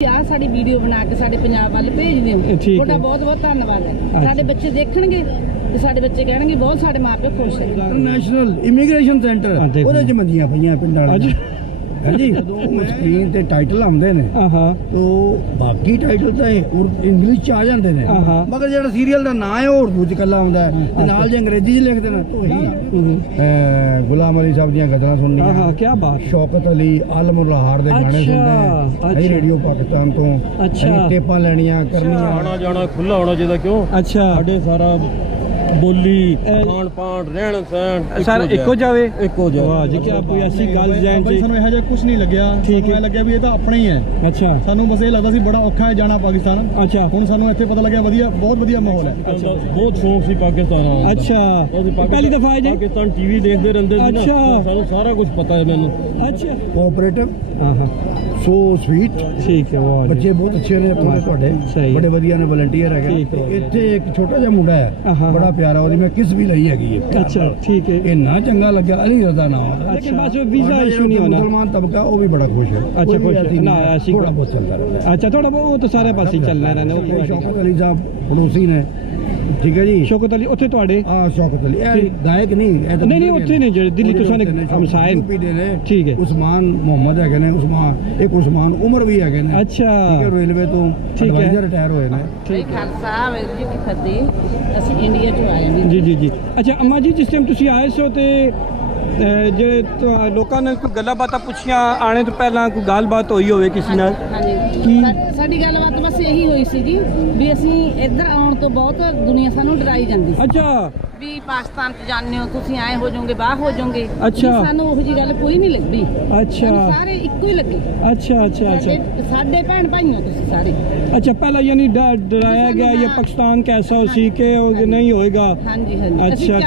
ਆ ਸਾਡੀ ਵੀਡੀਓ ਬਣਾ ਕੇ ਸਾਡੇ ਪੰਜਾਬ ਵੱਲ ਭੇਜਦੇ ਹੋ, ਤੁਹਾਡਾ ਬਹੁਤ ਬਹੁਤ ਧੰਨਵਾਦ ਹੈ। ਸਾਡੇ ਬੱਚੇ ਦੇਖਣਗੇ ਤੇ ਸਾਡੇ ਬੱਚੇ ਕਹਿਣਗੇ ਬਹੁਤ ਸਾਡੇ ਮਾਪੇ ਖੁਸ਼ ਹੈ। ਇੰਟਰਨੈਸ਼ਨਲ ਇਮੀਗ੍ਰੇਸ਼ਨ ਸੈਂਟਰ ਉਹਦੇ ਚ ਮੰਜੀਆਂ ਪਈਆਂ ਪਿੰਡਾਂ ਵਾਲੇ ਹਾਂਜੀ। ਜਦੋਂ ਸਕਰੀਨ ਤੇ ਟਾਈਟਲ ਆਉਂਦੇ ਨੇ ਤੋ ਬਾਕੀ ਟਾਈਟਲ ਤਾਂ ਇੰਗਲਿਸ਼ ਚ ਆ ਜਾਂਦੇ ਨੇ, ਮਗਰ ਜਿਹੜਾ ਸੀਰੀਅਲ ਦਾ ਨਾਂ ਹੈ ਉਹ ਉਰਦੂ ਚ ਕੱਲਾ ਆਉਂਦਾ ਹੈ ਤੇ ਨਾਲ ਜੇ ਅੰਗਰੇਜ਼ੀ ਚ ਲਿਖਦੇ ਨੇ ਤਾਂ ਉਹੀ ਗੁਲਾਮ ਅਲੀ ਸਾਹਿਬ ਦੀਆਂ ਗਜ਼ਲਾਂ ਸੁਣਨੀਆਂ। ਕੀ ਬਾਤ। ਸ਼ੌਕਤ ਅਲੀ ਆਲਮ ਲਾਹੌਰ ਦੇ ਗਾਣੇ ਸੁਣਨੇ ਹੈ ਰੇਡੀਓ ਪਾਕਿਸਤਾਨ ਤੋਂ, ਟੇਪਾਂ ਲੈਣੀਆਂ ਕਰਨੀਆਂ। ਆਣਾ ਜਾਣਾ ਖੁੱਲਾ ਹੋਣਾ ਚਾਹੀਦਾ। ਕਿਉਂ ਸਾਡੇ ਸਾਰਾ ਬੋਲੀ ਖਾਣ ਪਾਣ ਰਹਿਣ ਸਹਿਣ ਸਰ ਇੱਕੋ ਜਾਵੇ। ਵਾਹ ਜੀ ਕੀ ਕੋਈ ਐਸੀ ਗੱਲ ਜੈਨ ਜੀ ਸਾਨੂੰ ਇਹੋ ਜਿਹਾ ਕੁਝ ਨਹੀਂ ਲੱਗਿਆ। ਠੀਕ ਹੈ, ਲੱਗਿਆ ਵੀ ਇਹ ਤਾਂ ਆਪਣਾ ਹੀ ਹੈ। ਅੱਛਾ, ਸਾਨੂੰ ਬਸ ਇਹ ਲੱਗਦਾ ਸੀ ਬੜਾ ਔਖਾ ਹੈ ਜਾਣਾ ਪਾਕਿਸਤਾਨ। ਅੱਛਾ, ਹੁਣ ਸਾਨੂੰ ਇੱਥੇ ਪਤਾ ਲੱਗਿਆ ਵਧੀਆ, ਬਹੁਤ ਵਧੀਆ ਮਾਹੌਲ ਹੈ। ਬਹੁਤ ਸ਼ੌਂਕ ਸੀ ਪਾਕਿਸਤਾਨ ਆਉਣ ਦਾ। ਅੱਛਾ, ਪਹਿਲੀ ਦਫਾ ਆਏ ਜੀ ਪਾਕਿਸਤਾਨ ਟੀਵੀ ਦੇਖਦੇ ਰਹਿੰਦੇ ਸੀ ਨਾ, ਸਾਨੂੰ ਸਾਰਾ ਕੁਝ ਪਤਾ ਹੈ ਮੈਨੂੰ। ਅੱਛਾ, ਕੋਆਪਰੇਟਿਵ ਸੋ ਸਵੀਟ। ਠੀਕ ਹੈ, ਵਾਹ ਬੱਚੇ ਬਹੁਤ ਅੱਛੇ ਨੇ ਤੁਹਾਡੇ, ਬੜੇ ਵਧੀਆ ਨੇ, ਵਲੰਟੀਅਰ ਹੈਗੇ। ਇੱਥੇ ਇੱਕ ਛੋਟਾ ਜਿਹਾ ਮੁੰਡਾ ਹੈ ਬੜਾ ਪਿਆਰਾ, ਉਹਦੀ ਮੈਂ ਕਿਸ ਵੀ ਲਈ ਹੈਗੀ ਹੈ। ਅੱਛਾ, ਠੀਕ ਹੈ, ਇੰਨਾ ਚੰਗਾ ਲੱਗਿਆ। ਅਲੀ ਰਜ਼ਾ ਨਾਮ। ਲੇਕਿਨ ਬਸ ਵੀਜ਼ਾ ਇਸ਼ੂ ਨਹੀਂ ਹੋਣਾ। ਮੁਸਲਮਾਨ ਤਬਕਾ ਉਹ ਵੀ ਬੜਾ ਖੁਸ਼ ਹੈ। ਅੱਛਾ, ਖੁਸ਼ ਹੈ ਨਾ, ਐਸੀ ਥੋੜਾ ਬਹੁਤ ਚੱਲਦਾ ਰਹਿੰਦਾ। ਅੱਛਾ, ਥੋੜਾ ਬਹੁਤ ਉਹ ਤਾਂ ਸਾਰੇ ਪਾਸੇ ਚੱਲਣਾ ਰਹਿੰਦਾ। ਸ਼ੌਕਤ ਅਲੀ ਸਾਹਿਬ ਪੜੋਸੀ ਨੇ। ਠੀਕ ਹੈ ਜੀ, ਸ਼ੌਕਤ ਅਲੀ ਉੱਥੇ ਤੁਹਾਡੇ। ਸ਼ੌਕਤ ਅਲੀ ਇਹ ਗਾਇਕ ਨਹੀਂ, ਇਹ ਤਾਂ ਨਹੀਂ ਉੱਥੇ ਨੇ ਜਿਹੜੇ ਦਿੱਲੀ ਤੋਂ ਸਾਡੇ ਹਮਸਾਏ ਨੇ। ਠੀਕ ਹੈ, ਉਸਮਾਨ ਮੁਹੰਮਦ ਹੈਗੇ ਨੇ, ਇੱਕ ਉਸਮਾਨ ਉਮਰ ਵੀ ਹੈਗੇ ਨੇ। ਅੱਛਾ, ਰੇਲਵੇ ਤੋਂ ਐਡਵਾਈਜ਼ਰ ਰਿਟਾਇਰ ਹੋਏ ਨੇ। ਠੀਕ ਖਾਲਸਾ ਵਾਹਿਗੁਰੂ ਜੀ ਕੀ ਫਤਿਹ। ਅਸੀਂ ਇੰਡੀਆ ਤੋਂ ਆਏ ਹਾਂ ਜੀ ਜੀ ਜੀ। ਅੱਛਾ ਅੰਮਾ ਜੀ, ਜਿਸ ਟਾਈਮ ਤੁਸੀਂ ਆਏ ਸੋ ਤੇ ਜਿਹੜੇ ਲੋਕਾਂ ਨੇ ਕੋਈ ਗੱਲਾਂ ਬਾਤਾਂ ਪੁੱਛੀਆਂ ਆਣੇ ਤੋਂ ਪਹਿਲਾਂ, ਕੋਈ ਗੱਲਬਾਤ ਹੋਈ ਹੋਵੇ ਕਿਸੇ ਨਾਲ? ਹਾਂਜੀ, ਸਾਡੀ ਗੱਲਬਾਤ ਬਸ ਇਹੀ ਹੋਈ ਸੀ ਜੀ ਵੀ ਅਸੀਂ ਇੱਧਰ ਆਉਣ ਤੋਂ ਬਹੁਤ ਦੁਨੀਆ ਸਾਨੂੰ ਡਰਾਈ ਜਾਂਦੀ ਸੀ। ਅੱਛਾ, ਵੀ ਪਾਕਿਸਤਾਨ ਚ ਜਾਂਦੇ ਹੋ ਤੁਸੀਂ, ਆਏ ਹੋ ਜਾਓਗੇ, ਬਾਹਰ ਹੋ ਜਾਓਗੇ। ਅੱਛਾ, ਸਾਨੂੰ ਉਹੋ ਜੀ ਗੱਲ ਕੋਈ ਨਹੀਂ ਲੱਗੀ। ਅੱਛਾ, ਸਾਰੇ ਇੱਕੋ ਹੀ ਲੱਗੇ। ਅੱਛਾ ਅੱਛਾ ਅੱਛਾ, ਸਾਡੇ ਭੈਣ ਭਾਈ ਹੋ ਤੁਸੀਂ ਸਾਰੇ। अच्छा, पहला यानी डराया गया ये पाकिस्तान कैसा हो सी के नहीं होएगा। ਹਾਂਜੀ ਹਾਂਜੀ, अच्छा,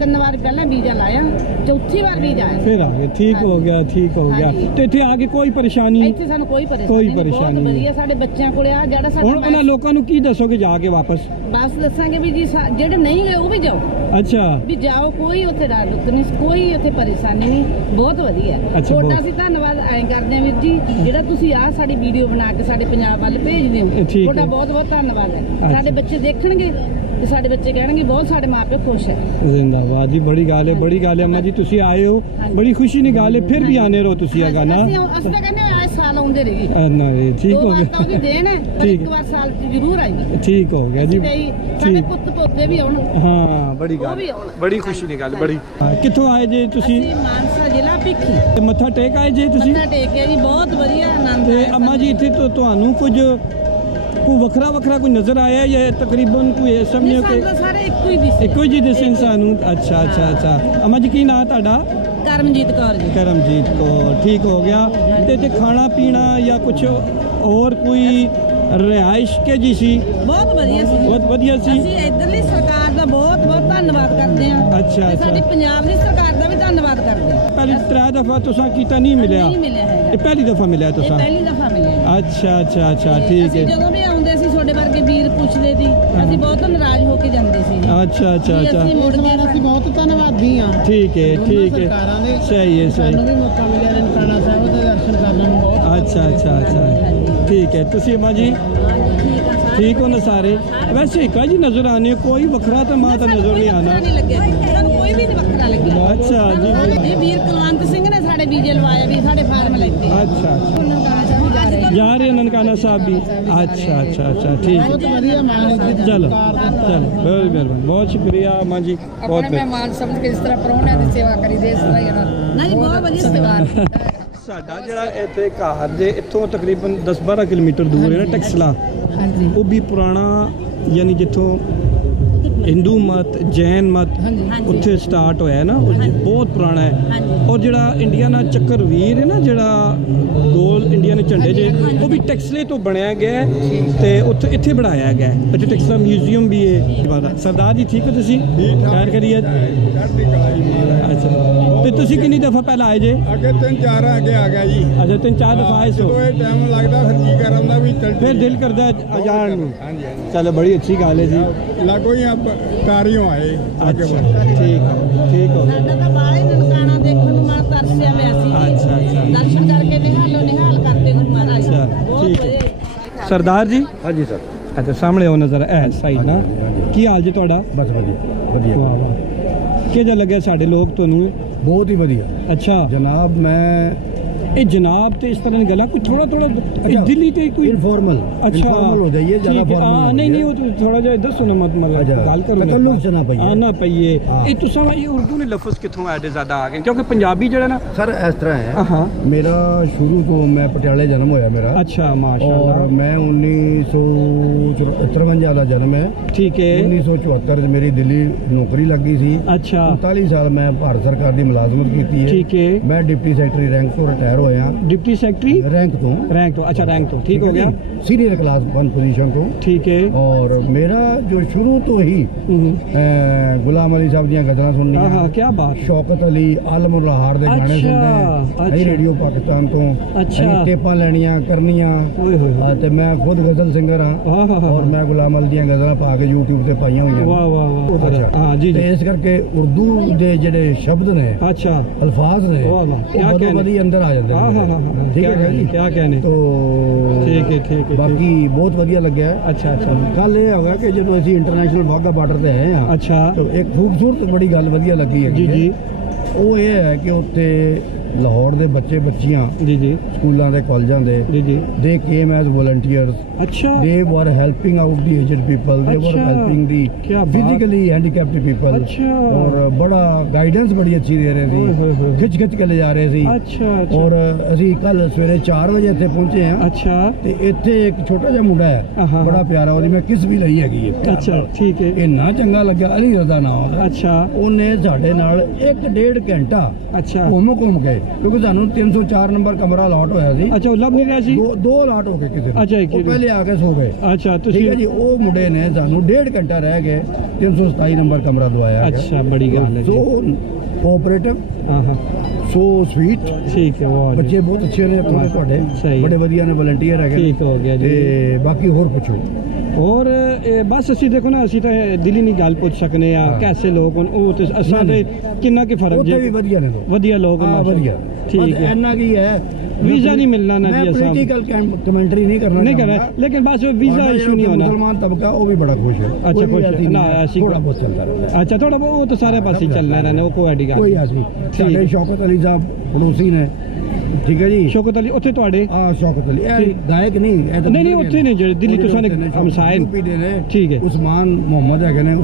3 ਵਾਰ ਪਹਿਲਾਂ ਵੀਜ਼ਾ ਲਾਇਆ, ਚੌਥੀ ਵਾਰ ਵੀਜ਼ਾ ਆਇਆ, फिर आ गए। ठीक हो गया, ठीक हो गया। तो इत्थे आगे कोई परेशानी? ਇੱਥੇ ਸਾਨੂੰ ਕੋਈ ਪਰੇਸ਼ਾਨੀ ਨਹੀਂ। ਬਹੁਤ ਵਧੀਆ ਸਾਡੇ ਬੱਚਿਆਂ ਕੋਲੇ ਆ ਜਿਹੜਾ ਸਾਡਾ। ਹੁਣ ਉਹਨਾਂ ਲੋਕਾਂ ਨੂੰ ਕੀ ਦੱਸੋਗੇ ਜਾ ਕੇ ਵਾਪਸ? ਬਸ ਦੱਸਾਂਗੇ ਵੀ ਜੀ ਜਿਹੜੇ ਨਹੀਂ ਗਏ ਉਹ ਵੀ ਜਾਓ। ਅੱਛਾ, ਵੀ ਜਾਓ, ਕੋਈ ਉੱਥੇ ਡਰ ਨਹੀਂ, ਕੋਈ ਉੱਥੇ ਪਰੇਸ਼ਾਨੀ ਨਹੀਂ, ਬਹੁਤ ਵਧੀਆ। ਤੁਹਾਡਾ ਅਸੀਂ ਧੰਨਵਾਦ ਐਂ ਕਰਦੇ ਹਾਂ ਵੀਰ ਜੀ, ਜਿਹੜਾ ਤੁਸੀਂ ਆ ਸਾਡੀ ਵੀਡੀਓ ਬਣਾ ਕੇ ਸਾਡੇ ਪੰਜਾਬ ਵੱਲ ਭੇਜਦੇ ਹੋ, ਤੁਹਾਡਾ ਬਹੁਤ ਬਹੁਤ ਧੰਨਵਾਦ ਹੈ। ਸਾਡੇ ਬੱਚੇ ਦੇਖਣਗੇ ਤੇ ਸਾਡੇ ਬੱਚੇ ਕਹਿਣਗੇ ਬਹੁਤ ਸਾਡੇ ਮਾਪੇ ਖੁਸ਼ ਹੈ। ਜ਼ਿੰਦਾਬਾਦ ਜੀ, ਬੜੀ ਗੱਲ ਹੈ, ਬੜੀ ਗੱਲ ਹੈ ਅੰਮਾ ਜੀ, ਤੁਸੀਂ ਆਏ ਹੋ, ਬੜੀ ਖੁਸ਼ੀ ਦੀ ਗੱਲ ਹੈ। ਫਿਰ ਵੀ ਆਨੇ ਰਹੋ ਤੁਸੀਂ ਆ ਗਾਣਾ। ਅਸੀਂ ਤਾਂ ਕਹਿੰਦੇ ਆਏ ਸਾਲ ਆਉਂਦੇ ਰਹੀਏ। ਠੀਕ ਹੋ ਗਿਆ, ਉਹਦੀ ਦੇਣ ਹੈ, ਪਰ ਇੱਕ ਵਾਰ ਸਾਲ ਚ ਜ਼ਰੂਰ ਆਈਏ। ਠੀਕ ਹੋ ਗਿਆ ਜੀ, ਸਾਡੇ ਪੁੱਤ ਪੋਤੇ ਵੀ ਆਉਣ। ਹਾਂ, ਬੜੀ ਗੱਲ, ਬੜੀ ਖੁਸ਼ੀ ਦੀ ਗੱਲ। ਬੜੀ ਕਿੱਥੋਂ ਆਏ ਜੇ ਤੁਸੀਂ? ਮਾਨਸਾ ਜ਼ਿਲ੍ਹਾ ਭਿੱਖੀ। ਤੇ ਮੱਥਾ ਟੇਕ ਆਏ ਜੇ ਤੁਸੀਂ? ਮੱਥਾ ਟੇਕਿਆ ਜੀ, ਬਹੁਤ ਵਧੀਆ ਆਨੰਦ। ਤੇ ਅੰਮਾ ਜੀ ਇੱਥੇ ਤੋਂ ਤੁਹਾਨੂੰ ਕੁਝ ਕੋਈ ਵੱਖਰਾ ਕੋਈ ਨਜ਼ਰ ਆਇਆ ਜਾਂ ਤਕਰੀਬਨ ਕੋਈ ਇਹ ਸਮਝੋ ਕਿ ਸਾਰੇ ਇੱਕੋ ਹੀ ਦਿਸੇ ਸਾਨੂੰ? ਅੱਛਾ ਅੱਛਾ ਅੱਛਾ। ਅੰਮਾ ਜੀ ਕੀ ਨਾਂ ਤੁਹਾਡਾ? ਕਰਮਜੀਤ ਕੌਰ ਜੀ। ਕਰਮਜੀਤ ਕੌਰ, ਠੀਕ ਹੋ ਗਿਆ। ਤੇ ਇੱਥੇ ਖਾਣਾ ਪੀਣਾ ਜਾਂ ਕੁਝ ਹੋਰ ਕੋਈ ਰਿਹਾਇਸ਼ ਕੇ ਜੀ ਸੀ? ਬਹੁਤ ਵਧੀਆ ਸੀ, ਬਹੁਤ ਵਧੀਆ ਸੀ। ਅਸੀਂ ਇੱਧਰਲੀ ਸਰਕਾਰ ਦਾ ਬਹੁਤ ਬਹੁਤ ਧੰਨਵਾਦ ਕਰਦੇ ਹਾਂ। ਅੱਛਾ, ਸਾਡੀ ਪੰਜਾਬ ਦੀ ਸਰਕਾਰ ਦਾ ਵੀ ਧੰਨਵਾਦ ਕਰਦੇ ਹਾਂ। ਪਹਿਲੀ 3 ਦਫਾ ਤੁਸੀਂ ਕੀਤਾ ਨਹੀਂ ਮਿਲਿਆ? ਨਹੀਂ ਮਿਲਿਆ ਹੈਗਾ, ਇਹ ਪਹਿਲੀ ਦਫਾ ਮਿਲਿਆ ਤੁਸੀਂ? ਪਹਿਲੀ ਦਫਾ ਮਿਲਿਆ। ਅੱਛਾ ਅੱਛਾ ਅੱਛਾ, ਠੀਕ ਹੈ। ਜਦੋਂ ਵੀ ਆਉਂਦੇ ਸੀ ਤੁਹਾਡੇ ਵਰਗੇ ਵੀਰ ਪੁੱਛਦੇ ਸੀ, ਅਸੀਂ ਬਹੁਤ ਨਾਰਾਜ਼ ਹੋ ਕੇ ਜਾਂਦੇ ਸੀ। ਅੱਛਾ ਅੱਛਾ ਅੱਛਾ, ਅਸੀਂ ਮੁੜਦੇ ਅਸੀਂ ਬਹੁਤ ਧੰਨਵਾਦੀ ਹਾਂ। ਠੀਕ ਹੈ, ਠੀਕ ਹੈ, ਸਹੀ ਹੈ, ਸਹੀ। ਸਾਨੂੰ ਵੀ ਮੌਕਾ ਮਿਲਿਆ ਨਨਕਾਣਾ ਸਾਹਿਬ ਦੇ ਦਰਸ਼ਨ ਕਰਨ ਨੂੰ। ਬਹੁਤ ਅੱਛਾ ਅੱਛਾ ਅੱਛਾ, ਠੀਕ ਹੈ। ਤੁਸੀਂ ਅੰਮਾ ਜੀ ਠੀਕ ਹੋ ਨਾ ਸਾਰੇ? ਵੈਸੇ ਇੱਕ ਜੀ ਨਜ਼ਰ ਆने ਕੋਈ ਵੱਖਰਾ ਤਾਂ ਮਾਂ ਤਾਂ ਨਜ਼ਰ ਨਹੀਂ ਆਣਾ। ਸਾਨੂੰ ਕੋਈ ਵੀ ਨਹੀਂ ਵੱਖਰਾ ਲੱਗਿਆ। ਅੱਛਾ ਜੀ, ਇਹ ਵੀਰ ਕੁਲਵੰਤ ਸਿੰਘ ਨੇ ਸਾਡੇ ਵੀਜ਼ੇ ਲਵਾਏ ਵੀ ਸਾਡੇ ਫਾਰਮ ਲੈਤੇ। ਅੱਛਾ, ਜਾ ਰਹੇ ਨਨਕਾਣਾ ਸਾਹਿਬ ਵੀ? ਅੱਛਾ ਅੱਛਾ ਅੱਛਾ, ਠੀਕ ਹੈ। ਚਲੋ ਚਲੋ, ਬਹੁਤ ਮਿਹਰਬਾਨੀ, ਬਹੁਤ ਸ਼ੁਕਰੀਆ ਅੰਮਾ ਜੀ। ਬਹੁਤ ਮਹਿਮਾਨ ਸਮਝ ਕੇ ਇਸ ਤਰ੍ਹਾਂ ਪਰੌਣਿਆਂ ਦੀ ਸੇਵਾ ਕਰੀ ਦੇ, ਇਸ ਤਰ੍ਹਾਂ ਹੀ ਨਾ ਜੀ, ਬਹੁਤ ਵਧੀਆ ਸੇਵਾ। ਸਾਡਾ ਜਿਹੜਾ ਇੱਥੇ ਘਰ ਜੇ ਇੱਥੋਂ ਤਕਰੀਬਨ 10-12 ਕਿਲੋਮੀਟਰ ਦੂਰ ਹੈ ਨਾ ਟੈਕਸਲਾ, ਉਹ ਵੀ ਪੁਰਾਣਾ ਯਾਨੀ ਜਿੱਥੋਂ ਹਿੰਦੂ ਮਤ ਜੈਨ ਮਤ ਉੱਥੇ ਸਟਾਰਟ ਹੋਇਆ ਨਾ, ਉਹ ਬਹੁਤ ਪੁਰਾਣਾ ਹੈ। ਔਰ ਜਿਹੜਾ ਇੰਡੀਆ ਨਾਲ ਚੱਕਰਵੀਰ ਹੈ ਨਾ, ਜਿਹੜਾ ਗੋਲ ਇੰਡੀਆ ਨੇ ਝੰਡੇ 'ਚ, ਉਹ ਵੀ ਟੈਕਸਲੇ ਤੋਂ ਬਣਾਇਆ ਗਿਆ ਤੇ ਉੱਥੇ ਇੱਥੇ ਬਣਾਇਆ ਗਿਆ। ਇੱਥੇ ਟੈਕਸਲਾ ਮਿਊਜ਼ੀਅਮ ਵੀ ਹੈ। ਸਰਦਾਰ ਜੀ ਠੀਕ ਹੋ ਤੁਸੀਂ? ਖੈਰ ਕਰੀਏ। ਅੱਛਾ, ਤੇ ਤੁਸੀਂ ਕਿੰਨੀ ਦਫਾ ਪਹਿਲਾਂ ਆਏ ਜੇ? ਅੱਗੇ 3-4 ਅੱਗੇ ਆ ਗਿਆ ਜੀ। ਅੱਛਾ, 3-4 ਦਫਾ ਆਏ ਸੋ? ਇਹ ਟਾਈਮ ਲੱਗਦਾ ਫਿਰ ਕੀ ਕਰਾਂਦਾ ਵੀ ਫਿਰ ਦਿਲ ਕਰਦਾ ਆਜਾਣ ਨੂੰ। ਹਾਂਜੀ ਹਾਂਜੀ, ਚਲੋ ਬੜੀ ਅੱਛੀ ਗੱਲ ਹੈ ਜੀ। ਲਾਗੋ ਹੀ ਆਪ ਕਾਰਿਓ ਆਏ। ਅੱਛਾ, ਠੀਕ ਹੋ। ਸਾਡਾ ਤਾਂ ਬਾਹਲੇ ਨਨਕਾਣਾ ਦੇਖਣ ਨੂੰ ਮਨ ਤਰਸਿਆ ਹੋਇਆ ਸੀ। ਅੱਛਾ ਅੱਛਾ, ਦਰਸ਼ਨ ਕਰਕੇ ਨਿਹਾਲ ਕਰਦੇ ਗੁਰੂ ਮਹਾਰਾਜ। ਅੱਛਾ, ਬਹੁਤ ਠੀਕ ਹੈ ਸਰਦਾਰ ਜੀ ਹਾਂਜੀ ਸਰ ਅੱਛਾ ਸਾਹਮਣੇ ਉਹ ਨਜ਼ਰ ਹੈ ਸਾਈਡ ਨਾ ਹਾਂਜੀ। ਕੀ ਹਾਲ ਜੀ ਤੁਹਾਡਾ ਬਸ ਵਧੀਆ ਵਾਹ ਵਾਹ ਕਿਹੋ ਜਿਹਾ ਲੱਗਿਆ ਸਾਡੇ ਲੋਕ ਤੁਹਾਨੂੰ ਬਹੁਤ ਹੀ ਵਧੀਆ ਅੱਛਾ ਜਨਾਬ ਮੈਂ ਇਹ ਜਨਾਬ ਤੇ ਇਸ ਤਰ੍ਹਾਂ ਦੀ ਗੱਲਾਂ ਕੋਈ ਥੋੜਾ ਅੱਛਾ, ਦਿੱਲੀ ਤੇ ਕੋਈ ਇਨਫॉर्मल ਹੋ ਜਾਈਏ ਜ਼ਿਆਦਾ ਠੀਕ ਹੈ, ਫਾਰਮਲ ਨਹੀਂ ਨਹੀਂ ਉਹ ਥੋੜਾ ਜਿਹਾ ਦੱਸੋ ਨਾ ਮਤਲਬ ਅੱਛਾ, ਗੱਲ ਕਰੋ ਤਕੱਲੁਫ ਚ ਨਾ ਪਈਏ। ਨਾ ਪਈਏ ਹਾਂ। ਇਹ ਤੁਸੀਂ ਇਹ ਉਰਦੂ ਨੇ ਲਫ਼ਜ਼ ਕਿੱਥੋਂ ਐਡੇ ਜ਼ਿਆਦਾ ਆ ਗਏ ਕਿਉਂਕਿ ਪੰਜਾਬੀ ਜਿਹੜਾ ਨਾ ਸਰ ਇਸ ਤਰ੍ਹਾਂ ਹੈ ਹਾਂ ਮੇਰਾ ਸ਼ੁਰੂ ਤੋਂ ਮੈਂ ਪਟਿਆਲੇ ਜਨਮ ਹੋਇਆ ਮੇਰਾ ਅੱਛਾ ਮਾਸ਼ਾਅੱਲਾ ਔਰ ਮੈਂ 1953 ਦਾ ਜਨਮ ਹੈ ਠੀਕ ਹੈ 1974 ਚ ਮੇਰੀ ਦਿੱਲੀ ਨੌਕਰੀ ਲੱਗੀ ਸੀ ਅੱਛਾ 39 ਸਾਲ ਮੈਂ ਭਾਰਤ ਸਰਕਾਰ ਦੀ ਮੁਲਾਜ਼ਮਤ ਕੀਤੀ ਹੈ ਠੀਕ ਹੈ ਮੈਂ ਡਿਪਟੀ ਸੈਕਟਰੀ ਰੈਂਕ ਤੋਂ ਰਿਟਾਇਰ ਹੋਇਆ डिप्टी सेक्रेटरी रैंक तो अच्छा रैंक तो ठीक हो गया सीनियर क्लास 1 पोजीशन तो ठीक है और मेरा जो शुरू तो ही गुलाम अली साहब ਦੀਆਂ ਗਜ਼ਲਾਂ हाँ ਸੁਣਨੀਆਂ हाँ क्या बात ਸ਼ੌਕਤ ਅਲੀ ਆਲਮ ਲਾਹੌਰ ਦੇ ਗਾਣੇ ਅੱਛਾ, ਸੁਣਨੇ ਅੱਛਾ। ਅਸੀਂ ਰੇਡੀਓ ਪਾਕਿਸਤਾਨ ਤੋਂ ਅੱਛਾ। ਅਸੀਂ ਟੇਪਾਂ ਲੈਣੀਆਂ ਕਰਨੀਆਂ ओए होए होए। ਤੇ ਮੈਂ ਖੁਦ ਗਜ਼ਲ ਸਿੰਗਰ ਹਾਂ हाँ हाँ हाँ ਔਰ ਮੈਂ ਗੁਲਾਮ ਅਲੀ ਦੀਆਂ ਗਜ਼ਲਾਂ ਪਾ ਕੇ YouTube ਤੇ ਪਾਈਆਂ ਹੋਈਆਂ वाह वाह वाह ਅੱਛਾ। हाँ जी ਤੇ जी ਇਸ ਕਰਕੇ ਉਰਦੂ ਦੇ ਜਿਹੜੇ ਸ਼ਬਦ ਨੇ अच्छा ਅਲਫਾਜ਼ ਨੇ ਵਾਹ ਵਾਹ, ਉਹ ਕਿਆ ਬਦੋ ਕਹਿਣੇ। ਬਦੀ ਅੰਦਰ ਆ ਜਾਂਦੇ हाँ हाँ हाँ हाँ ਠੀਕ क्या ਹੈ कहने ਜੀ क्या कहने ਤੋ ठीक है ਬਾਕੀ ਬਹੁਤ ਵਧੀਆ ਲੱਗਿਆ अच्छा अच्छा ਕੱਲ ਇਹ ਹੋਗਾ ਕਿ ਜਦੋਂ ਅਸੀਂ ਇੰਟਰਨੈਸ਼ਨਲ ਵਾਹਗਾ ਬਾਰਡਰ ਤੇ ਆਏ ਹਾਂ अच्छा ਤਾਂ ਇੱਕ ਖੂਬਸੂਰਤ ਬੜੀ ਗੱਲ ਵਧੀਆ ਲੱਗੀ ਹੈਗੀ जी ਹੈ। जी ਉਹ ਇਹ ਹੈ ਕਿ ਉੱਥੇ ਲਾਹੌਰ ਦੇ ਬੱਚੇ ਬੱਚੀਆਂ जी जी ਸਕੂਲਾਂ ਦੇ ਕਾਲਜਾਂ ਦੇ जी जी ਦੇ ਕੇਮ ਐਜ਼ ਵੋਲੰਟੀਅਰਸ अच्छा they were helping out the aged people they were अच्छा, helping the क्या बात। physically handicapped people अच्छा। और बड़ा गाइडेंस बड़ी अच्छी दे रहे ओए होए होए। ਸੀ खिच के ले जा रहे ਸੀ अच्छा अच्छा ਔਰ ਅਸੀਂ ਕੱਲ ਸਵੇਰੇ 4 ਵਜੇ ਇੱਥੇ ਪਹੁੰਚੇ ਹਾਂ अच्छा ਤੇ ਇੱਥੇ ਇੱਕ ਛੋਟਾ ਜਿਹਾ ਮੁੰਡਾ ਹੈ ਹਾਂ। ਬੜਾ ਪਿਆਰਾ ਉਹਦੀ ਮੈਂ ਕਿਸ ਵੀ ਲਈ ਹੈਗੀ ਹੈ ਪਿਆਰ अच्छा ਨਾਲ। ठीक है ਇੰਨਾ ਚੰਗਾ ਲੱਗਿਆ ਅਲੀ ਰਜ਼ਾ ਨਾਮ ਉਹਦਾ। अच्छा ਉਹਨੇ ਸਾਡੇ ਨਾਲ 1.5 ਘੰਟਾ अच्छा ਘੁੰਮ ਕੇ ਕਿਉਂਕਿ ਸਾਨੂੰ 304 ਨੰਬਰ ਕਮਰਾ ਅਲਾਟ ਹੋਇਆ ਸੀ अच्छा वो लभ नहीं रहा सी ਦੋ ਅਲਾਟ ਹੋ ਗਏ ਕਿਸੇ ਅੱਛਾ, ਨੂੰ ਇੱਕ ਉਹ ਪਹਿਲੇ ਆ ਕੇ ਸੋ ਗਏ अच्छा ਠੀਕ ਹੈ तुसी ਜੀ ਉਹ ਮੁੰਡੇ ਨੇ ਸਾਨੂੰ 1.5 ਘੰਟਾ ਰਹਿ ਕੇ 327 ਨੰਬਰ ਕਮਰਾ ਦਵਾਇਆ ਹੈਗਾ। अच्छा बड़ी गल है जी ਸੋ ਕੋਆਪਰੇਟਿਵ हाँ हाँ ਸੋ ਸਵੀਟ ठीक है वाह जी। ਬੱਚੇ ਬਹੁਤ ਅੱਛੇ ਨੇ ਇੱਥੋਂ ਦੇ ਸਹੀ ਤੁਹਾਡੇ ਹੈ। ਬੜੇ ਵਧੀਆ ਨੇ ਵਲੰਟੀਅਰ ਹੈਗੇ ਨੇ। ਠੀਕ ਹੋ ਗਿਆ ਜੀ। ਤੇ ਬਾਕੀ ਹੋਰ ਪੁੱਛੋ ਔਰ ਬਸ ਅਸੀਂ ਦੇਖੋ ਨਾ ਅਸੀਂ ਤਾਂ ਦਿੱਲੀ ਨਹੀਂ ਗੱਲ ਪੁੱਛ ਸਕਨੇ ਆ ਹਾਂ। ਕੈਸੇ ਲੋਕ ਹਨ ਉਹ ਤੇ ਅਸਾਂ ਦੇ ਕਿੰਨਾ ਕਿ ਫਰਕ ਉੱਥੇ ਵੀ ਜੇ ਵਧੀਆ ਨੇ ਲੋਕ ਵਧੀਆ ਲੋਕ ਹਾਂ ਮਾਸ਼ਾਅੱਲਾ। ਵਧੀਆ ਠੀਕ ਬਸ ਹੈ ਇੰਨਾ ਕੀ ਹੈ ਵੀਜ਼ਾ ਨਹੀਂ ਮਿਲਣਾ ਨਾ ਮੈਂ ਜੀ ਅਸਾਂ ਪੋਲੀਟੀਕਲ ਕਮੈਂਟਰੀ ਨਹੀਂ ਕਰਨਾ ਨਹੀਂ ਕਰਨਾ ਚਾਹੁੰਦਾ। ਲੇਕਿਨ ਬਸ ਵੀਜ਼ਾ ਸਾਡਾ ਇਸ਼ੂ ਨਹੀਂ ਜਿਹੜਾ ਹੋਣਾ ਮੁਸਲਮਾਨ ਤਬਕਾ ਉਹ ਵੀ ਬੜਾ ਖੁਸ਼ ਹੈ ਅੱਛਾ, ਕੋਈ ਵੀ ਖੁਸ਼ ਹੈ। ਐਸੀ ਨਾ, ਨਹੀਂ, ਐਸੀ ਥੋੜਾ ਕੋਈ- ਬਹੁਤ ਚੱਲਦਾ ਰਹਿੰਦਾ ਹੈ। ਅੱਛਾ ਥੋੜਾ ਉਹ ਤਾਂ ਸਾਰੇ ਪਾਸੇ ਚੱਲਣਾ ਰਹਿਣਾ ਉਹ ਕੋਈ ਐਡੀ ਗੱਲ ਕੋਈ ਨਹੀਂ। ਐਸੀ ਠੀਕ ਸਾਡੇ ਹੈ। ਸ਼ੌਕਤ ਅਲੀ ਸਾਹਿਬ ਪੜੋਸੀ ਨੇ ਠੀਕ ਹੈ ਜੀ ਸ਼ੌਕਤ ਅਲੀ ਉੱਥੇ ਤੁਹਾਡੇ ਆ ਸ਼ੌਕਤ ਅਲੀ ਇਹ ਠੀਕ। ਗਾਇਕ ਨਹੀਂ ਇਹ ਤਾਂ ਨਹੀਂ, ਉੱਥੇ ਨੇ ਜਿਹੜੇ ਦਿੱਲੀ ਤੋਂ ਉਹਦੇ ਸਾਡੇ ਉੱਤੇ ਨੇ, ਹਮਸਾਏ ਨੇ। ਯੂਪੀ ਦੇ ਨੇ ਠੀਕ ਹੈ। ਉਸਮਾਨ ਮੁਹੰਮਦ ਹੈਗੇ ਨੇ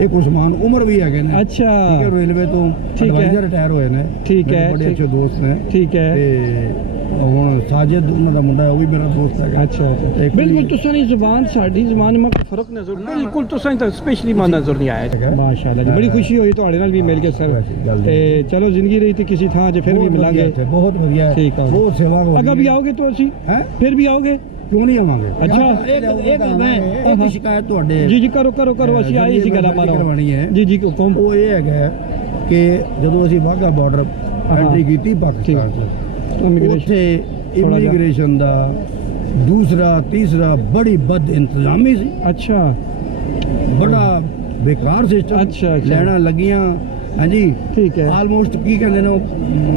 ਇੱਕ ਉਸਮਾਨ ਉਮਰ ਵੀ ਹੈਗੇ ਨੇ ਅੱਛਾ ਠੀਕ ਹੈ ਰੇਲਵੇ ਤੋਂ ਠੀਕ ਹੈ। ਐਡਵਾਈਜ਼ਰ ਰਿਟਾਇਰ ਹੋਏ ਨੇ ਠੀਕ ਮੇਰੇ ਹੈ, ਬੜੇ ਠੀਕ। ਅੱਛੇ ਦੋਸਤ ਨੇ ਠੀਕ ਹੈ ਤੇ ਹੁਣ ਸਾਜਿਦ ਉਹਨਾਂ ਦਾ ਮੁੰਡਾ ਹੈ ਉਹ ਵੀ ਮੇਰਾ ਦੋਸਤ ਹੈਗਾ ਅੱਛਾ ਇੱਕ ਬਿਲਕੁਲ ਵੀ- ਤੁਸੀਂ ਜ਼ੁਬਾਨ ਸਾਡੀ ਜ਼ੁਬਾਨ में कोई फर्क नजर बिल्कुल ਤੁਸੀਂ ਤਾਂ ਸਪੈਸ਼ਲੀ ਮਨ ਨਜ਼ਰ ਨਹੀਂ ਆਇਆ ਮਾਸ਼ਾਅੱਲਾ ਜੀ ਬੜੀ ਖੁਸ਼ੀ ਹੋਈ ਤੁਹਾਡੇ ਨਾਲ ਵੀ ਮਿਲ ਕੇ ਸਰ ਤੇ ਚਲੋ ਜ਼ਿੰਦਗੀ ਰਹੀ ਤੇ ਕਿਸੇ ਥਾਂ 'ਚ ਫਿਰ ਵੀ ਬਹੁਤ ਮਿਲਾਂਗੇ ਵਧੀਆ ਇੱਥੇ, ਬਹੁਤ ਵਧੀਆ ਠੀਕ ਹੈ। ਬਹੁਤ ਸੇਵਾ ਹੋ ਅਗਾ ਵੀ ਆਓਗੇ तो ਅਸੀਂ ਹੈ ਫਿਰ ਵੀ ਆਓਗੇ ਕਿਉਂ ਨਹੀਂ ਆਵਾਂਗੇ ਅੱਛਾ। ਇੱਕ ਸ਼ਿਕਾਇਤ ਤੁਹਾਡੇ ਜੀ ਜੀ ਕਰੋ ਕਰੋ ਕਰੋ ਅਸੀਂ ਆਏ ਸੀ ਗੱਲਾਂ ਮਾਰੋ ਕਰਵਾਉਣੀ ਹੈ ਜੀ ਜੀ ਹੁਕਮ ਉਹ ਇਹ ਹੈਗਾ ਕਿ ਜਦੋਂ ਅਸੀਂ ਵਾਹਗਾ ਬਾਰਡਰ ਐਂਟਰੀ ਕੀਤੀ ਪਾਕਿਸਤਾਨ Immigration। ਉੱਥੇ ਥੋੜ੍ਹਾ ਜਿਹਾ। ਇਮੀਗ੍ਰੇਸ਼ਨ ਦਾ ਦੂਸਰਾ ਤੀਸਰਾ ਬੜੀ ਬਦ ਇੰਤਜ਼ਾਮੀ ਸੀ ਅੱਛਾ ਬੜਾ ਬੇਕਾਰ ਸਿਸਟਮ ਅੱਛਾ, ਅੱਛਾ। ਲੈਣਾ ਲੱਗੀਆਂ ਹਾਂਜੀ ਠੀਕ ਹੈ ਆਲਮੋਸਟ ਕੀ ਕਹਿੰਦੇ ਨੇ ਉਹ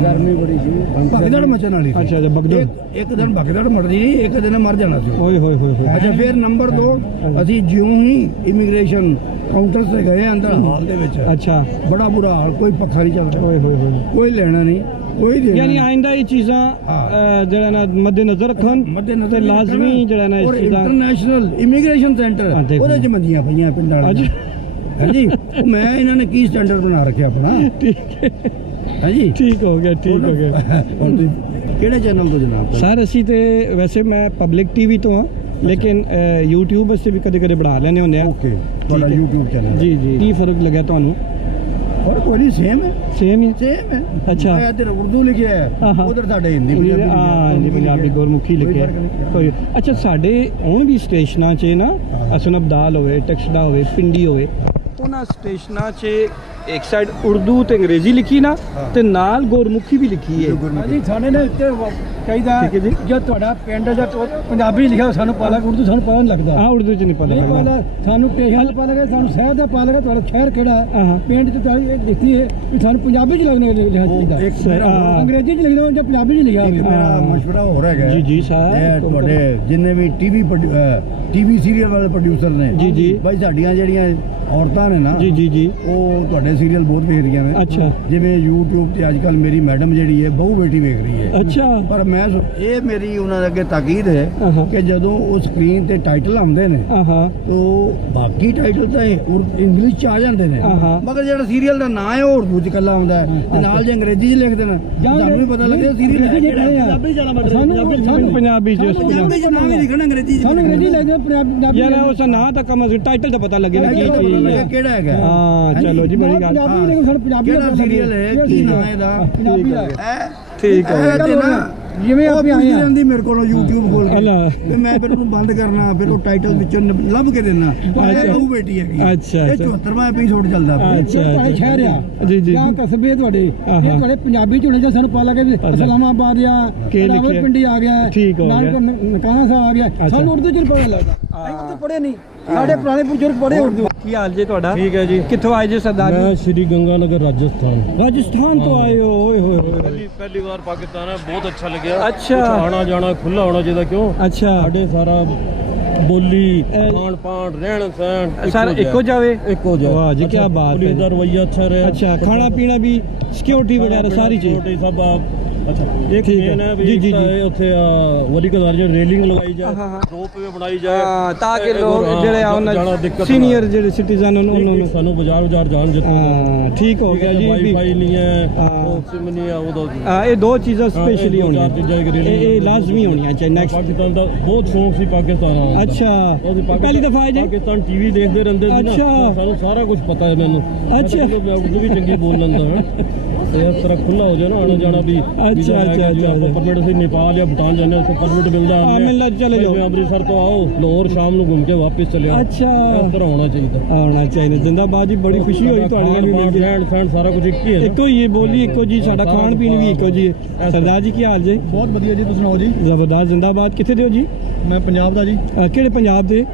ਗਰਮੀ ਬੜੀ ਸੀ ਭਗਦੜ ਮਚਣ ਵਾਲੀ ਸੀ ਅੱਛਾ, ਅੱਛਾ, ਭਗਦੜ। ਇੱਕ ਦਿਨ ਭਗਦੜ ਮਰਦੀ ਨਹੀਂ ਇੱਕ ਦਿਨ ਮਰ ਜਾਣਾ ਸੀ ਓਏ ਹੋਏ ਹੋਏ ਹੋਏ ਅੱਛਾ ਫਿਰ ਨੰਬਰ 2 ਅਸੀਂ ਜਿਉਂ ਹੀ ਇਮੀਗ੍ਰੇਸ਼ਨ ਕਾਊਂਟਰ ਤੇ ਗਏ ਅੰਦਰ ਹਾਲ ਦੇ ਵਿੱਚ ਅੱਛਾ ਬੜਾ ਬੁਰਾ ਹਾਲ ਕੋਈ ਪੱਖਾ ਨਹੀਂ ਚੱਲ ਰਿਹਾ ਓਏ ਹੋਏ ਹੋਏ ਕੋਈ ਲੈਣਾ ਨਹੀਂ ਕੋਈ ਦੇਣਾ ਯਾਨੀ ਨਹੀਂ। ਆਇੰਦਾ ਇਹ ਚੀਜ਼ਾਂ ਜਿਹੜਾ ਨਾ ਮੱਦੇ ਨਜ਼ਰ ਰੱਖਣ ਮੱਦੇਨਜ਼ਰ ਤੇ ਲਾਜ਼ਮੀ ਜਿਹੜਾ ਨਾ ਔਰ ਇਸ ਚੀਜ਼ਾਂ ਇੰਟਰਨੈਸ਼ਨਲ ਇਮੀਗ੍ਰੇਸ਼ਨ ਸੈਂਟਰ ਹਾਂ, ਦੇਖੋ। ਉਹਦੇ ਚ ਮੰਜੀਆਂ ਪਈਆਂ ਪਿੰਡਾਂ ਅੱਜ ਵਾਲੀਆਂ ਹਾਂਜੀ ਉਹ ਮੈਂ ਇਹਨਾਂ ਨੇ ਕੀ ਸਟੈਂਡਰਡ ਬਣਾ ਰੱਖਿਆ ਆਪਣਾ ਠੀਕ ਹੈ ਹਾਂਜੀ ਠੀਕ ਹੋ ਗਿਆ ਠੀਕ ਹੋ ਗਿਆ ਹੁਣ ਤੁਸੀਂ ਕਿਹੜੇ ਚੈਨਲ ਤੋਂ ਜਨਾਬ ਸਰ ਅਸੀਂ ਤੇ ਵੈਸੇ ਮੈਂ ਪਬਲਿਕ ਟੀਵੀ ਤੋਂ ਹਾਂ ਲੇਕਿਨ YouTube ਵਾਸਤੇ ਵੀ ਕਦੇ ਕਦੇ ਬਣਾ ਲੈਣੇ ਹੁੰਦੇ ਆ ਓਕੇ ਤੁਹਾਡਾ ਠੀਕ ਹੈ। YouTube ਚੈਨਲ ਜੀ ਜੀ ਕੀ ਫਰਕ ਲੱਗਿਆ ਤੁਹਾਨੂੰ ਔਰ ਕੋਈ ਨਹੀਂ ਸੇਮ ਹੈ ਸੇਮ ਹੀ ਸੇਮ ਹੈ ਅੱਛਾ। ਮੈਂ ਇੱਧਰ ਉਰਦੂ ਲਿਖਿਆ ਹੈ ਆਹਾ। ਉਧਰ ਸਾਡੇ ਹਿੰਦੀ ਪੰਜਾਬੀ ਲਿਖਿਆ ਹਾਂ ਜੀ ਪੰਜਾਬੀ ਗੁਰਮੁਖੀ ਕੋਈ ਲਿਖਿਆ ਫਰਕ ਨਹੀਂ। ਕੋਈ ਅੱਛਾ ਸਾਡੇ ਹੁਣ ਵੀ ਸਟੇਸ਼ਨਾਂ 'ਚ ਨਾ ਹਾਂ। ਅਸਨਬ ਦਾਲ ਹੋਵੇ ਟਕਸ਼ਦਾ ਹੋਵੇ ਪਿੰਡੀ ਹੋਵੇ ਉਹਨਾਂ ਸਟੇਸ਼ਨਾਂ 'ਚ ਇੱਕ ਸਾਈਡ ਉਰਦੂ ਤੇ ਅੰਗਰੇਜ਼ੀ ਲਿਖੀ ਨਾ ਤੇ ਨਾਲ ਗੁਰਮੁਖੀ ਵੀ ਲਿਖੀ ਹੈ। ਹਾਂਜੀ ਸਾਡੇ ਨੇ ਇੱਥੇ ਚਾਹੀਦਾ ਠੀਕ ਹੈ ਜੀ। ਜੇ ਤੁਹਾਡਾ ਪਿੰਡ ਜਾਂ ਪੰਜਾਬੀ ਲਿਖਿਆ ਸਾਨੂੰ ਪਤਾ ਲੱਗ, ਉਰਦੂ ਸਾਨੂੰ ਪਤਾ ਨਹੀਂ ਲੱਗਦਾ। ਹਾਂ ਉਰਦੂ ਚ ਨਹੀਂ ਪਤਾ ਨਹੀਂ ਲੱਗਦਾ। ਪਤਾ, ਸਾਨੂੰ ਟੇਸ਼ਨ ਦਾ ਪਤਾ ਲੱਗਾ, ਸਾਨੂੰ ਸ਼ਹਿਰ ਦਾ ਪਤਾ ਲੱਗਾ, ਤੁਹਾਡਾ ਸ਼ਹਿਰ ਕਿਹੜਾ ਹੈ। ਹਾਂ। ਪਿੰਡ 'ਚ ਤੁਹਾਡੀ ਇਹ ਲਿਖੀ ਹੈ ਵੀ ਸਾਨੂੰ ਪੰਜਾਬੀ 'ਚ ਲਿਖਣਾ ਚਾਹੀਦਾ। ਅੰਗਰੇਜ਼ੀ 'ਚ ਲਿਖਣਾ ਜਾਂ ਪੰਜਾਬੀ 'ਚ ਲਿਖਿਆ ਹੋਵੇ। ਮੇਰਾ ਮਸ਼ਵਰਾ ਹੋ ਰਿਹਾ ਹੈ ਜੀ ਜੀ ਸਾਹਿਬ। ਇਹ ਤੁਹਾਡੇ ਜਿੰਨੇ ਵੀ ਟੀਵੀ ਸੀਰੀਅਲ ਵਾਲੇ ਪ੍ਰੋਡਿਊਸਰ ਨੇ ਜੀ, ਜੀ। ਬਾਈ ਸਾਡੀਆਂ ਜਿਹੜੀਆਂ ਔਰਤਾਂ ਨੇ ਨਾ ਜੀ ਜੀ ਜੀ। ਉਹ ਤੁਹਾਡੇ ਸੀਰੀਅਲ ਬਹੁਤ ਵੇਖ ਰਹੀਆਂ ਨੇ। ਅੱਛਾ। ਜਿਵੇਂ YouTube ਤੇ ਅੱਜ ਕੱਲ ਮੇਰੀ ਮੈਡਮ ਜਿਹੜੀ ਹੈ ਬਹੂ ਬੇਟੀ ਵੇਖ ਰਹੀ ਹੈ। ਅੱਛਾ। ਪਰ ਮੈਂ ਇਹ ਮੇਰੀ ਉਹਨਾਂ ਦੇ ਅੱਗੇ ਤਾਕੀਦ ਹੈ ਆਹਾ। ਕਿ ਜਦੋਂ ਉਹ ਸਕਰੀਨ ਤੇ ਟਾਈਟਲ ਆਉਂਦੇ ਨੇ ਆਹਾ। ਤੋ ਬਾਕੀ ਟਾਈਟਲ ਤਾਂ ਇੰਗਲਿਸ਼ ਚ ਆ ਜਾਂਦੇ ਨੇ, ਆਹਾ। ਮਗਰ ਜਿਹੜਾ ਸੀਰੀਅਲ ਦਾ ਨਾਂ ਹੈ ਉਹ ਉਰਦੂ ਚ ਕੱਲਾ ਆਉਂਦਾ ਹੈ ਤੇ ਨਾਲ ਜੇ ਅੰਗਰੇਜ਼ੀ ਚ ਲਿਖ ਦੇਣ ਤੁਹਾਨੂੰ ਵੀ ਪਤਾ ਲੱਗੇ ਸੀਰੀਅਲ ਪੰਜਾਬੀ ਜਾਣਾ ਸਾਨੂੰ ਪੰਜਾਬੀ ਚ ਪੰਜਾਬੀ ਚ ਨਾਂ ਵੀ ਲਿਖਣਾ ਅੰਗਰੇਜ਼ੀ ਚ ਸਾਨੂੰ ਅੰਗਰੇਜ਼ੀ ਲਿਖਦੇ ਪੰਜਾਬੀ ਯਾਰ ਉਸ ਨਾਂ ਤਾਂ ਕਮ ਟਾਈਟਲ ਤਾਂ ਪਤਾ ਲੱਗੇ ਨਾ ਕੀ ਚੀਜ਼ ਹੈ। ਕਿਹੜਾ ਹੈਗਾ। ਹਾਂ ਚਲੋ ਜੀ ਬੜੀ ਗੱਲ। ਪੰਜਾਬੀ ਲਿਖੋ, ਸਾਨੂੰ ਪੰਜਾਬੀ ਕਿਹੜਾ ਸੀਰੀਅਲ ਹੈ, ਕੀ ਨਾਂ ਹੈ ਇਹਦਾ? ਪੰਜਾਬੀ ਦਾ ਠੀਕ ਹੈ। ਇਹ ਤੇ ਨਾ ਜਿਵੇਂ ਉਹ ਆਪੇ ਆਏ ਪੁੱਛਦੀ ਆ ਰਹਿੰਦੀ ਮੇਰੇ ਕੋਲੋਂ YouTube ਖੋਲ ਅੱਲਾ। ਕੇ ਤੇ ਮੈਂ ਫਿਰ ਉਹਨੂੰ ਬੰਦ ਕਰਨਾ, ਫਿਰ ਉਹ ਟਾਈਟਲ ਵਿੱਚੋਂ ਲੱਭ ਕੇ ਦੇਣਾ ਇਹ ਬਹੂ ਬੇਟੀ ਹੈਗੀ। ਅੱਛਾ, ਇਹ ਅੱਛਾ। 74ਵਾਂ ਐਪੀਸੋਡ ਚੱਲਦਾ ਪਿਆ। ਅੱਛਾ, ਤੁਹਾਡੇ ਸ਼ਹਿਰ ਆ ਜੀ, ਜੀ। ਜਾਂ ਕਸਬੇ ਤੁਹਾਡੇ ਆਹਾ। ਇਹ ਤੁਹਾਡੇ ਪੰਜਾਬੀ ਚ ਹੋਣੇ ਜਾਂ ਸਾਨੂੰ ਪਤਾ ਲੱਗੇ ਵੀ ਇਸਲਾਮਾਬਾਦ ਆ ਕੀ ਲਿਖਿਆ? ਰਾਵਲਪਿੰਡੀ ਆ ਗਿਆ, ਠੀਕ ਹੋ ਗਿਆ। ਨਨਕਾਣਾ ਸਾਹਿਬ ਆ ਗਿਆ। ਸਾਨੂੰ ਉਰਦੂ ਚ ਨਹੀਂ ਪਤਾ ਲੱਗਦਾ, ਅਸੀਂ ਤਾਂ ਪੜ੍ਹੇ ਨਹੀਂ। ਸਾਡੇ ਪੁਰਾਣੇ ਬਜ਼ੁਰਗ ਪੜ੍ਹੇ ਉਰਦੂ। ਕੀ ਹਾਲ ਜੀ ਤੁਹਾਡਾ? ਠੀਕ ਹੈ ਜੀ। ਕਿੱਥੋਂ ਆਏ ਜੀ ਸਰਦਾਰ मैं ਜੀ? श्री गंगानगर राजस्थान। राजस्थान तो आए हो। ओए होए होए। पहली बार पाकिस्तान है, बहुत अच्छा लगे। अच्छा। आना जाना खुला होना चाहिए। क्यों अच्छा। साढ़े सारा बोली खान पान रहन सहन सर एको जावे। एको जाए। वाह जी, क्या बात है। पुलिस का रवैया अच्छा रहे। अच्छा खाना पीना भी सिक्योरिटी वगैरह सारी चीज। सिक्योरिटी सब आप अच्छा एक ठीक है। मेन है जी, जी, जी। ਉੱਥੇ ਵਲੀ ਕਦਾਰ ਜੇ ਰੇਲਿੰਗ ਲਗਾਈ ਜਾਏ, ਹਾਂ, ਹਾਂ। ਰੋਪ ਵੇ ਬਣਾਈ ਜਾਏ ਤਾਂ ਕਿ ਇਹ ਲੋਕ ਹਾਂ, ਜਿਹੜੇ ਆ ਜਾਣਾ ਉਹਨਾਂ ਦਿੱਕਤ ਸੀਨੀਅਰ ਜਿਹੜੇ ਸਿਟੀਜ਼ਨ ਉਹਨਾਂ ਨੂੰ ਸਾਨੂੰ ਬਾਜ਼ਾਰ ਜਾਣ ਜਿੱਤ ਹਾਂ ਠੀਕ ਹੋ ਗਿਆ ਜੀ ਵੀ। ਵਾਈਫਾਈ ਨਹੀਂ ਹੈ, ਹਾਂ। ਉਹ ਸਿਮ ਨਹੀਂ ਹੈ, ਉਹਦਾ ਇਹ ਦੋ ਚੀਜ਼ਾਂ ਸਪੈਸ਼ਲੀ ਇਹ ਦੋ ਹੋਣੀਆਂ, ਚਾਰ ਚੀਜ਼ਾਂ ਇੱਕ ਰੇਲਿੰਗ ਇਹ ਲਾਜ਼ਮੀ ਹੋਣੀਆਂ ਚਾਹੀਏ। ਨੈਕਸਟ ਪਾਕਿਸਤਾਨ ਦਾ ਬਹੁਤ ਸ਼ੌਂਕ ਸੀ ਪਾਕਿਸਤਾਨ ਆਉਣ ਦਾ। ਅੱਛਾ ਉਹਦੀ ਪਹਿਲੀ ਦਫਾ ਆਏ ਜੀ? ਪਾਕਿਸਤਾਨ ਟੀਵੀ ਦੇਖਦੇ ਰਹਿੰਦੇ ਸੀ ਨਾ, ਅੱਛਾ। ਸਾਨੂੰ ਸਾਰਾ ਕੁਝ ਪਤਾ ਹੈ ਮੈਨੂੰ। ਅੱਛਾ। ਮੈਂ ਉਰਦੂ ਵੀ ਚੰਗੀ ਬੋਲ ਲੈਂਦਾ ਹਾਂ ਤੇ ਇਸ ਤਰ੍ਹਾਂ ਖੁੱਲਾ ਹੋ ਜਾਏ ਨਾ ਆਣਾ ਜਾਣਾ ਵੀ ਅੱਛਾ, ਅੱਛਾ। ਪਰਮਿਟ ਅਸੀਂ नेपाल या भूटान जाने उसको परमिट मिलता है। हाँ, मिलना चले जाओ। अमृतसर तो आओ, लाहौर शाम को घूम के वापस चले आओ। अच्छा। इस तरह होना चाहिए। ਆਉਣਾ ਚਾਹੀਦਾ। ਜਿੰਦਾਬਾਦ ਜੀ ਬੜੀ ਖੁਸ਼ੀ ਹੋਈ ਤੁਹਾਡੇ ਨਾਲ ਵੀ ਮਿਲ ਕੇ। ਰਹਿਣ ਸਹਿਣ ਸਾਰਾ ਕੁਝ ਇੱਕ ਹੀ ਹੈ। ਇੱਕੋ ਹੀ ਹੈ, ਬੋਲੀ ਇੱਕੋ ਜੀ, ਸਾਡਾ ਖਾਣ ਪੀਣ ਵੀ ਇੱਕੋ ਜੀ ਹੈ। ਸਰਦਾਰ ਜੀ ਕੀ ਹਾਲ ਜੀ? ਬਹੁਤ ਵਧੀਆ ਜੀ, ਤੁਸੀਂ ਸੁਣਾਓ ਜੀ? ਜ਼ਬਰਦਸਤ। ਜਿੰਦਾਬਾਦ। ਕਿੱਥੇ ਦੇ ਹੋ ਜੀ? ਮੈਂ ਪੰਜਾਬ ਦਾ ਜੀ, ਕਿਹੜੇ ਪੰਜਾਬ ਦੇ?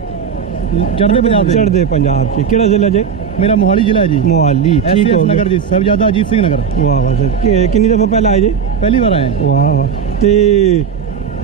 ਚੜ੍ਹਦੇ ਪੰਜਾਬ ਦੇ। ਚੜ੍ਹਦੇ ਪੰਜਾਬ 'ਚ ਕਿਹੜਾ ਜ਼ਿਲ੍ਹਾ ਜੇ? ਮੇਰਾ ਮੋਹਾਲੀ ਜ਼ਿਲ੍ਹਾ ਹੈ ਜੀ। ਮੋਹਾਲੀ। ਠੀਕ ਹੋ ਨਗਰ ਗਿਆ। ਜੀ, ਸਾਹਿਬਜ਼ਾਦਾ ਅਜੀਤ ਸਿੰਘ ਨਗਰ। ਵਾਹ ਵਾਹ ਸਰ। ਕਿੰਨੀ ਦਫਾ ਪਹਿਲਾਂ ਆਏ ਜੀ? ਪਹਿਲੀ ਵਾਰ ਆਏ। ਵਾਹ ਵਾਹ। ਤੇ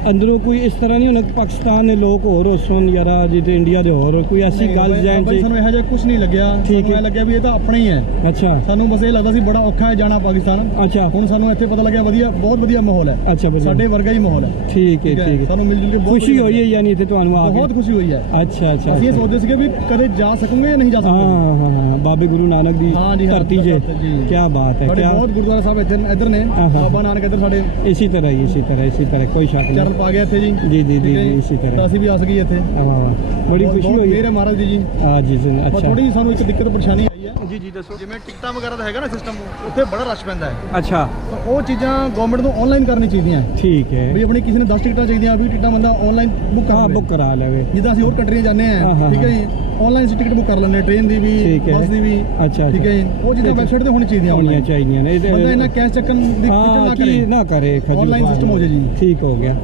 ਅੰਦਰੋਂ ਕੋਈ ਇਸ ਤਰ੍ਹਾਂ ਨਹੀਂ ਹੋਣਾ ਪਾਕਿਸਤਾਨ ਦੇ ਲੋਕ ਹੋਰ ਸੁਣ ਯਾਰਾ ਜੀ ਤੇ ਇੰਡੀਆ ਦੇ ਹੋਰ ਕੋਈ ਐਸੀ ਗੱਲ ਜੈਨ ਬਾਈ ਚ? ਸਾਨੂੰ ਇਹੋ ਜਿਹਾ ਕੁਝ ਨਹੀਂ ਲੱਗਿਆ। ਠੀਕ ਸਾਨੂੰ ਹੈ। ਇਹ ਲੱਗਿਆ ਵੀ ਇਹ ਤਾਂ ਆਪਣਾ ਹੀ ਹੈ। ਅੱਛਾ ਸਾਨੂੰ ਬਸ ਇਹ ਲੱਗਦਾ ਸੀ ਬੜਾ ਔਖਾ ਹੈ ਜਾਣਾ ਪਾਕਿਸਤਾਨ। ਅੱਛਾ ਹੁਣ ਸਾਨੂੰ ਇੱਥੇ ਪਤਾ ਲੱਗਿਆ ਵਧੀਆ, ਬਹੁਤ ਵਧੀਆ ਮਾਹੌਲ ਹੈ। ਅੱਛਾ ਵਧੀਆ। ਸਾਡੇ ਵਰਗਾ ਹੀ ਮਾਹੌਲ ਹੈ। ਠੀਕ ਹੈ ਠੀਕ ਹੈ। ਸਾਨੂੰ ਮਿਲ ਜੁਲ ਕੇ ਬਹੁਤ ਖੁਸ਼ੀ ਵਧੀਆ ਹੋਈ ਹੈ ਯਾਨੀ ਇੱਥੇ ਤੁਹਾਨੂੰ ਆ ਕੇ? ਬਹੁਤ ਖੁਸ਼ੀ ਹੋਈ ਹੈ। ਅੱਛਾ ਅੱਛਾ। ਅਸੀਂ ਇਹ ਸੋਚਦੇ ਸੀਗੇ ਵੀ ਕਦੇ ਜਾ ਸਕੂਗੇ ਜਾਂ ਨਹੀਂ ਜਾ ਹਾਂ ਸਕੂਗੇ। ਹਾਂ ਹਾਂ ਬਾਬੇ ਗੁਰੂ ਨਾਨਕ ਦੀ ਹਾਂ ਜੀ, ਹਾਂ, ਧਰਤੀ ਜੇ ਜੀ। ਕੀ ਬਾਤ ਹੈ। ਸਾਡੇ ਕਿਆ ਬਹੁਤ ਗੁਰਦੁਆਰਾ ਸਾਹਿਬ ਇੱਧਰ ਨੇ। ਹਾਂ, ਹਾਂ। ਬਾਬਾ ਨਾਨਕ ਇੱਧਰ ਸਾਡੇ ਇਸੀ ਤਰ੍ਹਾਂ ਹੀ ਇਸੀ ਤਰ੍ਹਾਂ ਕੋਈ ਸ਼ੱਕ ਚਰਨ ਨਹੀਂ। ਪਾ ਗਏ ਇੱਥੇ ਜੀ। ਜੀ ਜੀ ਠੀਕ ਹੈ ਜੀ ਇਸੀ ਤਾਂ ਤਰ੍ਹਾਂ। ਅਸੀਂ ਵੀ ਆਸ ਗਏ ਇੱਥੇ। ਵਾਹ ਵਾਹ ਬੜੀ ਖੁਸ਼ੀ ਬਹੁਤ ਹੋਈ ਮਿਹਰ ਹੈ ਮਹਾਰਾਜ ਦੀ ਜੀ। ਹਾਂ ਜੀ ਜੀ, ਪਰ ਅੱਛਾ ਥੋੜੀ ਸਾਨੂੰ ਇੱਕ ਦਿੱਕਤ ਪਰੇਸ਼ਾਨੀ ਆਈ ਹੈ। ਜੀ ਜੀ ਦੱਸੋ। ਜਿਵੇਂ ਟਿਕਟਾਂ ਵਗੈਰਾ ਦਾ ਹੈਗਾ ਨਾ ਸਿਸਟਮ, ਉੱਥੇ ਬੜਾ ਰਸ਼ ਪੈਂਦਾ ਹੈ। ਅੱਛਾ ਤਾਂ ਉਹ ਚੀਜ਼ਾਂ ਗਵਰਨਮੈਂਟ ਨੂੰ ਆਨਲਾਈਨ ਕਰਨੀ ਚਾਹੀਦੀਆਂ। ਠੀਕ ਹੈ। ਵੀ ਆਪਣੀ ਕਿਸੇ ਨੇ 10 ਟਿਕਟਾਂ ਚਾਹੀਦੀਆਂ, 20 ਟਿਕਟਾਂ ਬੰਦਾ ਆਨਲਾਈਨ ਬੁੱਕ ਕਰ ਹਾਂ ਲਵੇ। ਬੁੱਕ ਕਰਾ ਲਵੇ। ਜਿੱਦਾਂ ਅਸੀਂ ਹੋਰ ਕੰਟਰੀਆਂ ਜਾਂਦੇ ਹਾਂ, ਆ, ਹਾਂ, ਠੀਕ ਹੈ ਜੀ, ਆਨਲਾਈਨ ਅਸੀਂ ਟਿਕਟ ਬੁੱਕ ਕਰ ਲੈਂਦੇ, ਟ੍ਰੇਨ ਦੀ ਵੀ, ਠੀਕ ਹੈ। ਬੱਸ ਦੀ ਵੀ। ਅੱਛਾ ਠੀਕ ਹੈ ਜੀ, ਉਹ ਚੀਜ਼ਾਂ ਵੈਬਸਾਈਟ ਤੇ ਹੋਣੀ ਚਾਹੀਦੀਆਂ। ਹੋਣੀਆਂ online। ਚਾਹੀਦੀਆਂ ਨੇ। ਬੰਦਾ ਇਹਨਾਂ ਕੈਸ਼ ਚੱਕਣ ਦੀ ਹਾਂ ਨਾ ਕੀ ਕਰੇ। ਨਾ ਕਰੇ। Online system ਹੋ ਜਾਏ ਜੀ। ਠੀਕ ਹੋ ਗਿਆ।